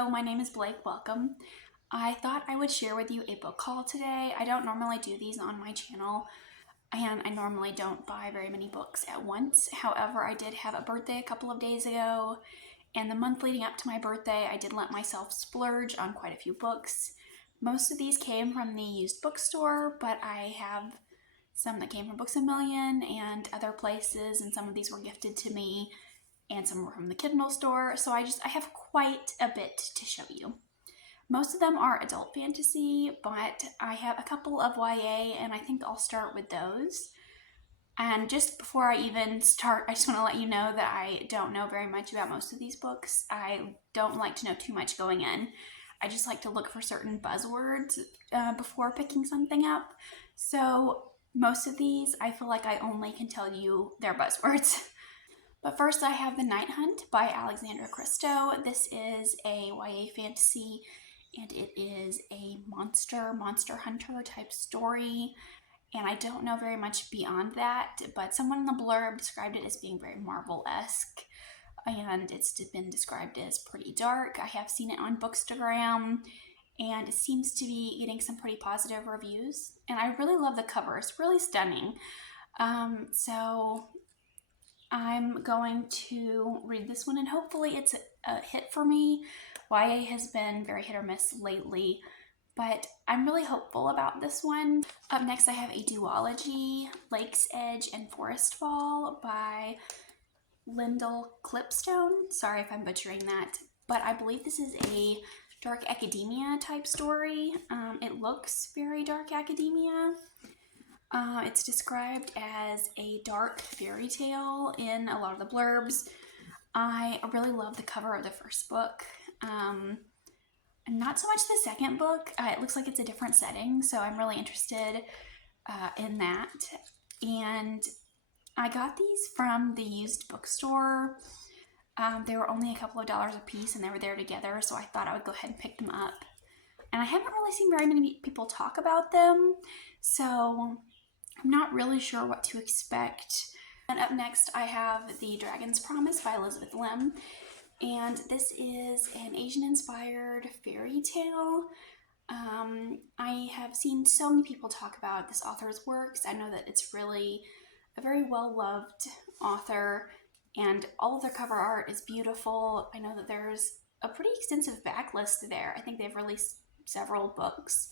Hello, my name is Blake. Welcome. I thought I would share with you a book haul today. I don't normally do these on my channel, and I normally don't buy very many books at once. However, I did have a birthday a couple of days ago, and the month leading up to my birthday, I did let myself splurge on quite a few books. Most of these came from the used bookstore, but I have some that came from Books A Million and other places, and some of these were gifted to me, and some were from the Kindle store, so I have quite a bit to show you. Most of them are adult fantasy, but I have a couple of YA, and I think I'll start with those. And just before I even start, I just want to let you know that I don't know very much about most of these books. I don't like to know too much going in. I just like to look for certain buzzwords before picking something up. So most of these, I feel like I only can tell you their buzzwords. But first I have The Night Hunt by Alexandra Christo. This is a YA fantasy, and it is a monster hunter type story. And I don't know very much beyond that, but someone in the blurb described it as being very Marvel-esque, and it's been described as pretty dark. I have seen it on Bookstagram, and it seems to be getting some pretty positive reviews. And I really love the cover. It's really stunning. So I'm going to read this one, and hopefully it's a hit for me. YA has been very hit or miss lately, but I'm really hopeful about this one. Up next, I have a duology, Lake's Edge and Forestfall by Lyndall Clipstone. Sorry if I'm butchering that, but I believe this is a dark academia type story. It looks very dark academia. It's described as a dark fairy tale in a lot of the blurbs. I really love the cover of the first book. Not so much the second book. It looks like it's a different setting, so I'm really interested in that. And I got these from the used bookstore. They were only a couple of dollars a piece, and they were there together, so I thought I would go ahead and pick them up. And I haven't really seen very many people talk about them, so I'm not really sure what to expect. And up next, I have The Dragon's Promise by Elizabeth Lim. And this is an Asian-inspired fairy tale. I have seen so many people talk about this author's works. I know that it's really a very well-loved author, and all of their cover art is beautiful. I know that there's a pretty extensive backlist there. I think they've released several books.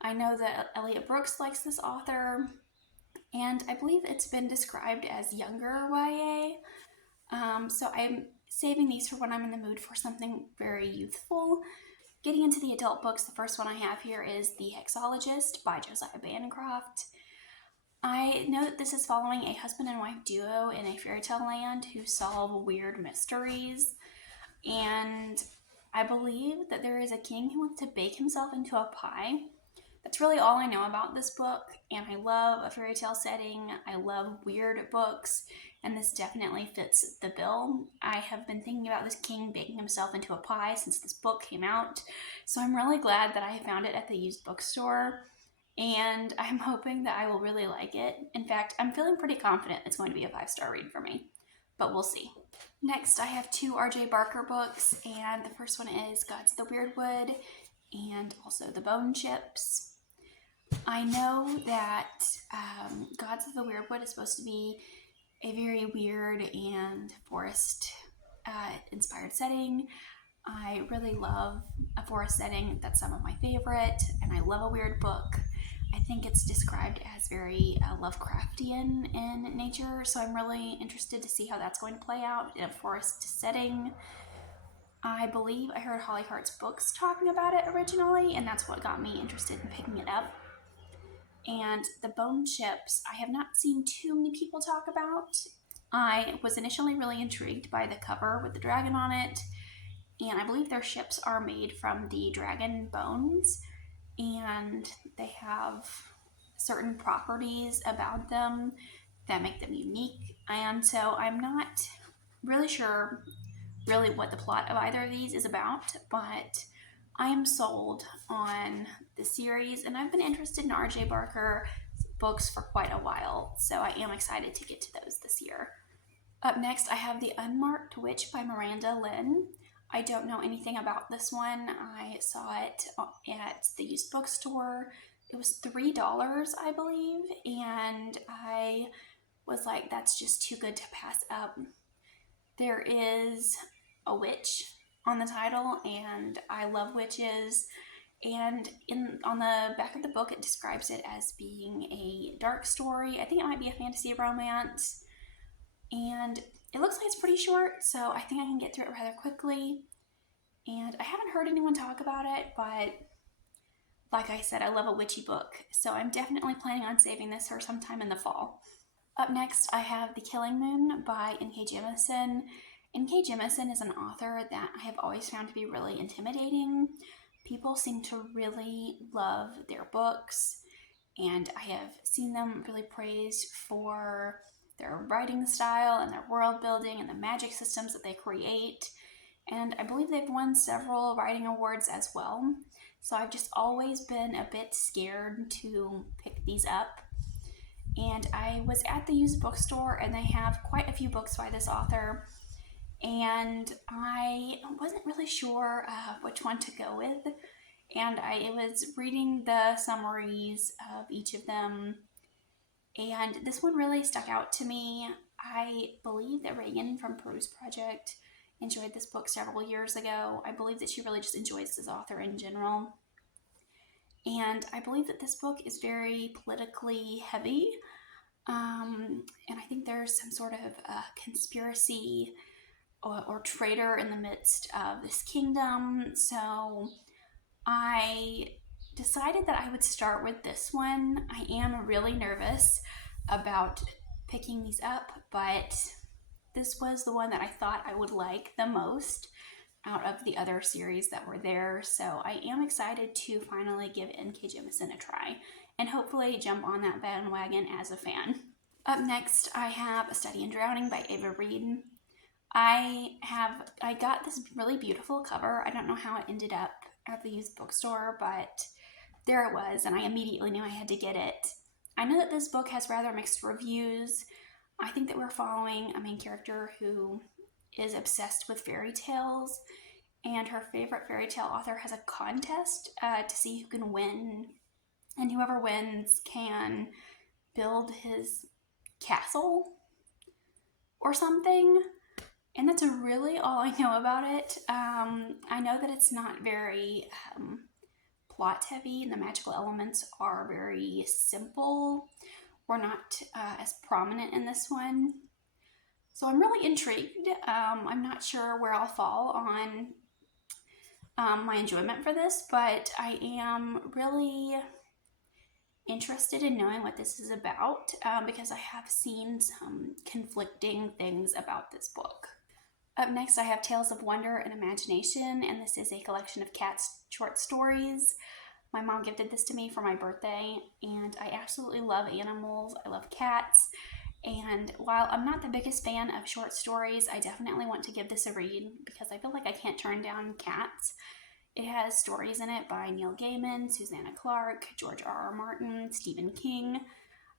I know that Elliot Brooks likes this author, and I believe it's been described as younger YA. So I'm saving these for when I'm in the mood for something very youthful. Getting into the adult books, the first one I have here is The Hexologist by Josiah Bancroft. I know that this is following a husband and wife duo in a fairy tale land who solve weird mysteries. And I believe that there is a king who wants to bake himself into a pie. That's really all I know about this book, and I love a fairy tale setting. I love weird books, and this definitely fits the bill. I have been thinking about this king baking himself into a pie since this book came out, so I'm really glad that I found it at the used bookstore, and I'm hoping that I will really like it. In fact, I'm feeling pretty confident it's going to be a 5-star read for me, but we'll see. Next, I have 2 R.J. Barker books, and the first one is Gods of the Weirdwood and also The Bone Chips. I know that Gods of the Weirdwood is supposed to be a very weird and forest inspired setting. I really love a forest setting. That's some of my favorite, and I love a weird book. I think it's described as very Lovecraftian in nature, so I'm really interested to see how that's going to play out in a forest setting. I believe I heard Holly Hart's Books talking about it originally, and that's what got me interested in picking it up. And The Bone Chips, I have not seen too many people talk about. I was initially really intrigued by the cover with the dragon on it, and I believe their ships are made from the dragon bones, and they have certain properties about them that make them unique. And so I'm not really sure what the plot of either of these is about, but I am sold on the series, and I've been interested in R.J. Barker books for quite a while, so I am excited to get to those this year. Up next, I have The Unmarked Witch by Miranda Lynn. I don't know anything about this one. I saw it at the used bookstore. It was $3, I believe, and I was like, that's just too good to pass up. There is a witch on the title, and I love witches. And on the back of the book, it describes it as being a dark story. I think it might be a fantasy romance. And it looks like it's pretty short, so I think I can get through it rather quickly. And I haven't heard anyone talk about it, but like I said, I love a witchy book, so I'm definitely planning on saving this for sometime in the fall. Up next, I have The Killing Moon by N.K. Jemisin. N.K. Jemisin is an author that I have always found to be really intimidating. People seem to really love their books, and I have seen them really praised for their writing style and their world building and the magic systems that they create. And I believe they've won several writing awards as well. So I've just always been a bit scared to pick these up. And I was at the used bookstore, and they have quite a few books by this author, and I wasn't really sure which one to go with. And I was reading the summaries of each of them, and this one really stuck out to me. I believe that Reagan from Peruse Project enjoyed this book several years ago. I believe that she really just enjoys this author in general. And I believe that this book is very politically heavy. And I think there's some sort of conspiracy or traitor in the midst of this kingdom. So I decided that I would start with this one. I am really nervous about picking these up, but this was the one that I thought I would like the most out of the other series that were there. So I am excited to finally give N.K. Jemisin a try and hopefully jump on that bandwagon as a fan. Up next, I have A Study in Drowning by Ava Reed. I got this really beautiful cover. I don't know how it ended up at the used bookstore, but there it was, and I immediately knew I had to get it. I know that this book has rather mixed reviews. I think that we're following a main character who is obsessed with fairy tales, and her favorite fairy tale author has a contest to see who can win, and whoever wins can build his castle or something. And that's really all I know about it. I know that it's not very plot heavy, and the magical elements are very simple or not as prominent in this one. So I'm really intrigued. I'm not sure where I'll fall on my enjoyment for this, but I am really interested in knowing what this is about because I have seen some conflicting things about this book. Up next, I have Tales of Wonder and Imagination, and this is a collection of Kat's short stories. My mom gifted this to me for my birthday, and I absolutely love animals. I love cats, and while I'm not the biggest fan of short stories, I definitely want to give this a read because I feel like I can't turn down cats. It has stories in it by Neil Gaiman, Susanna Clarke, George R.R. Martin, Stephen King.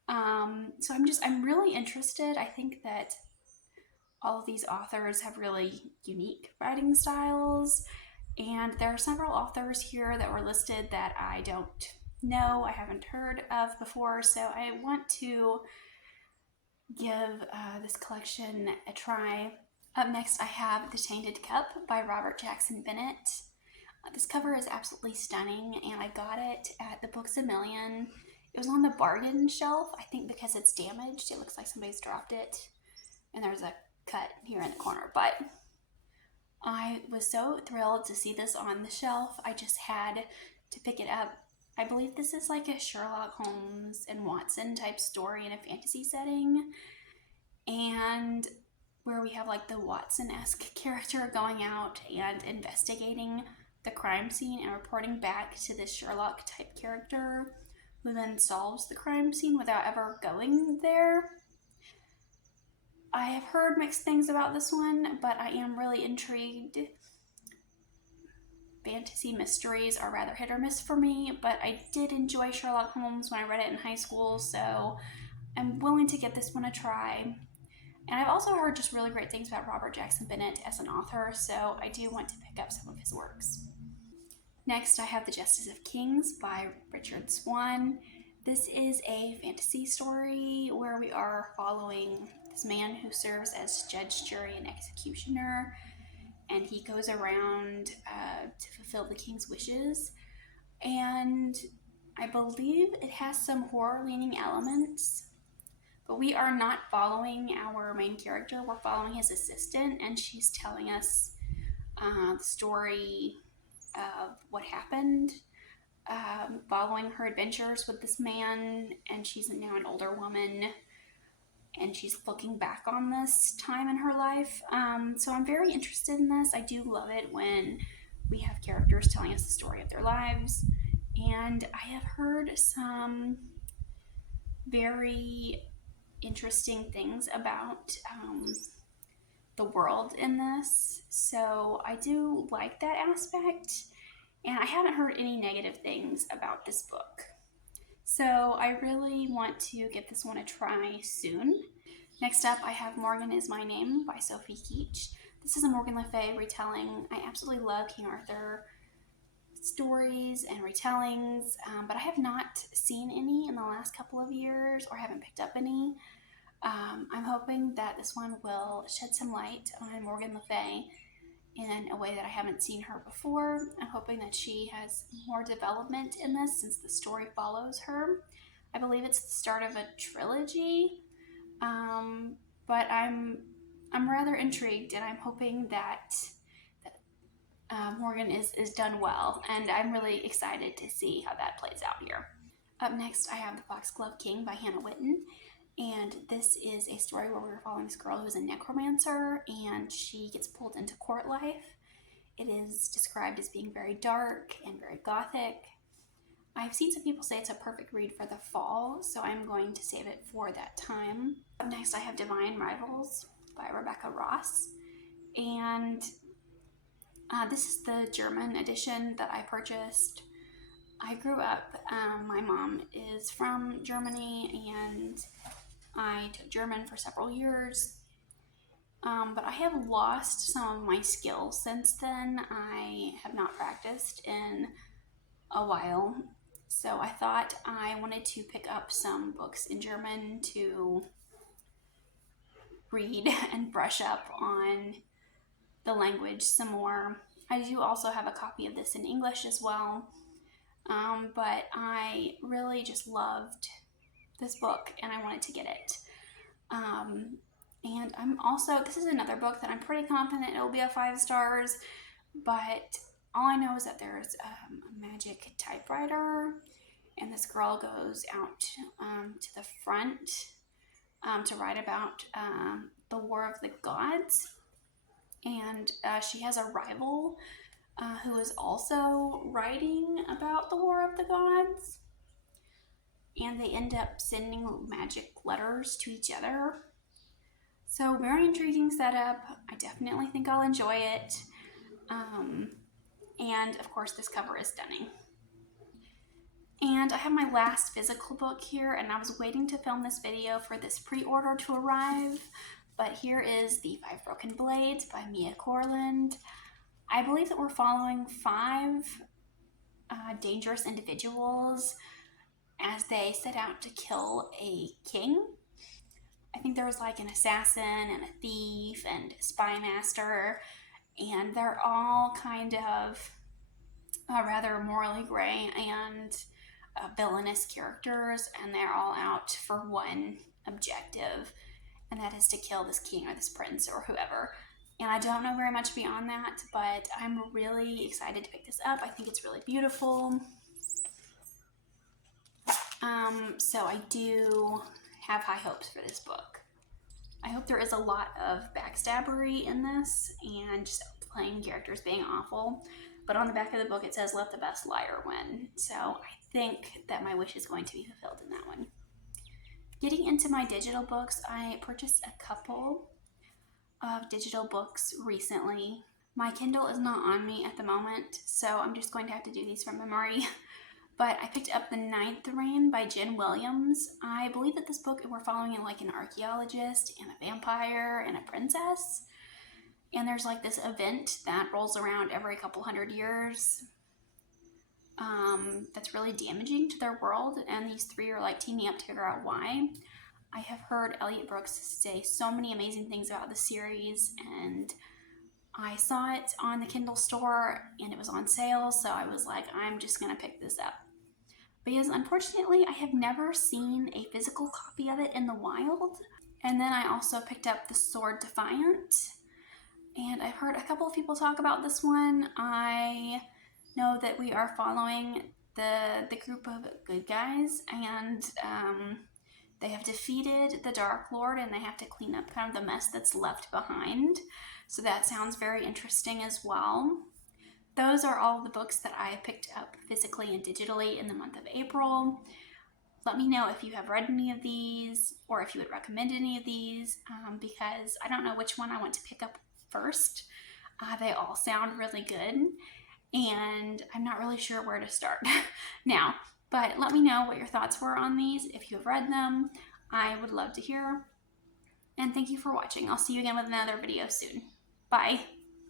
So I'm really interested. I think that all of these authors have really unique writing styles, and there are several authors here that were listed that I don't know, I haven't heard of before, so I want to give this collection a try. Up next, I have The Tainted Cup by Robert Jackson Bennett. This cover is absolutely stunning, and I got it at the Books A Million. It was on the bargain shelf, I think because it's damaged. It looks like somebody's dropped it, and there's a cut here in the corner, but I was so thrilled to see this on the shelf. I just had to pick it up. I believe this is like a Sherlock Holmes and Watson type story in a fantasy setting, and where we have like the Watson-esque character going out and investigating the crime scene and reporting back to this Sherlock type character who then solves the crime scene without ever going there. I have heard mixed things about this one, but I am really intrigued. Fantasy mysteries are rather hit or miss for me, but I did enjoy Sherlock Holmes when I read it in high school, so I'm willing to give this one a try. And I've also heard just really great things about Robert Jackson Bennett as an author, so I do want to pick up some of his works. Next, I have The Justice of Kings by Richard Swan. This is a fantasy story where we are following this man who serves as judge, jury, and executioner, and he goes around to fulfill the king's wishes. And I believe it has some horror-leaning elements, but we are not following our main character. We're following his assistant, and she's telling us the story of what happened, following her adventures with this man. And she's now an older woman, and she's looking back on this time in her life. So I'm very interested in this. I do love it when we have characters telling us the story of their lives. And I have heard some very interesting things about the world in this. So I do like that aspect. And I haven't heard any negative things about this book. So I really want to give this one a try soon. Next up, I have Morgan Is My Name by Sophie Keach. This is a Morgan Le Fay retelling. I absolutely love King Arthur stories and retellings, but I have not seen any in the last couple of years, or haven't picked up any. I'm hoping that this one will shed some light on Morgan Le Fay in a way that I haven't seen her before. I'm hoping that she has more development in this, since the story follows her. I believe it's the start of a trilogy, but I'm rather intrigued, and I'm hoping that Morgan is done well, and I'm really excited to see how that plays out here. Up next, I have The Foxglove King by Hannah Witten. And this is a story where we're following this girl who's a necromancer, and she gets pulled into court life. It is described as being very dark and very gothic. I've seen some people say it's a perfect read for the fall, so I'm going to save it for that time. Up next, I have Divine Rivals by Rebecca Ross. And this is the German edition that I purchased. I grew up, my mom is from Germany, and I took German for several years, but I have lost some of my skills since then. I have not practiced in a while, so I thought I wanted to pick up some books in German to read and brush up on the language some more. I do also have a copy of this in English as well, but I really just loved this book, and I wanted to get it. And I'm also, this is another book that I'm pretty confident it will be a 5 stars, but all I know is that there's a magic typewriter, and this girl goes out to the front to write about the War of the Gods, and she has a rival who is also writing about the War of the Gods, and they end up sending magic letters to each other. So very intriguing setup. I definitely think I'll enjoy it. And of course this cover is stunning. And I have my last physical book here, and I was waiting to film this video for this pre-order to arrive, but here is The 5 Broken Blades by Mia Corland. I believe that we're following 5 dangerous individuals as they set out to kill a king. I think there was like an assassin and a thief and a spy master, and they're all kind of rather morally gray and villainous characters, and they're all out for one objective, and that is to kill this king or this prince or whoever. And I don't know very much beyond that, but I'm really excited to pick this up. I think it's really beautiful. So I do have high hopes for this book. I hope there is a lot of backstabbery in this and just plain characters being awful. But on the back of the book it says, "Let the best liar win." So I think that my wish is going to be fulfilled in that one. Getting into my digital books, I purchased a couple of digital books recently. My Kindle is not on me at the moment, so I'm just going to have to do these from memory. but I picked up The Ninth Reign by Jen Williams. I believe that this book, we're following like an archaeologist and a vampire and a princess. And there's like this event that rolls around every couple hundred years that's really damaging to their world. And these three are like teaming up to figure out why. I have heard Elliot Brooks say so many amazing things about the series, and I saw it on the Kindle store and it was on sale, so I was like, I'm just gonna pick this up. Because unfortunately, I have never seen a physical copy of it in the wild. And then I also picked up The Sword Defiant, and I've heard a couple of people talk about this one. I know that we are following the group of good guys, and they have defeated the Dark Lord and they have to clean up kind of the mess that's left behind. So that sounds very interesting as well. Those are all the books that I picked up physically and digitally in the month of April. Let me know if you have read any of these or if you would recommend any of these, because I don't know which one I want to pick up first. They all sound really good, and I'm not really sure where to start now. But let me know what your thoughts were on these. If you have read them, I would love to hear. And thank you for watching. I'll see you again with another video soon. Bye.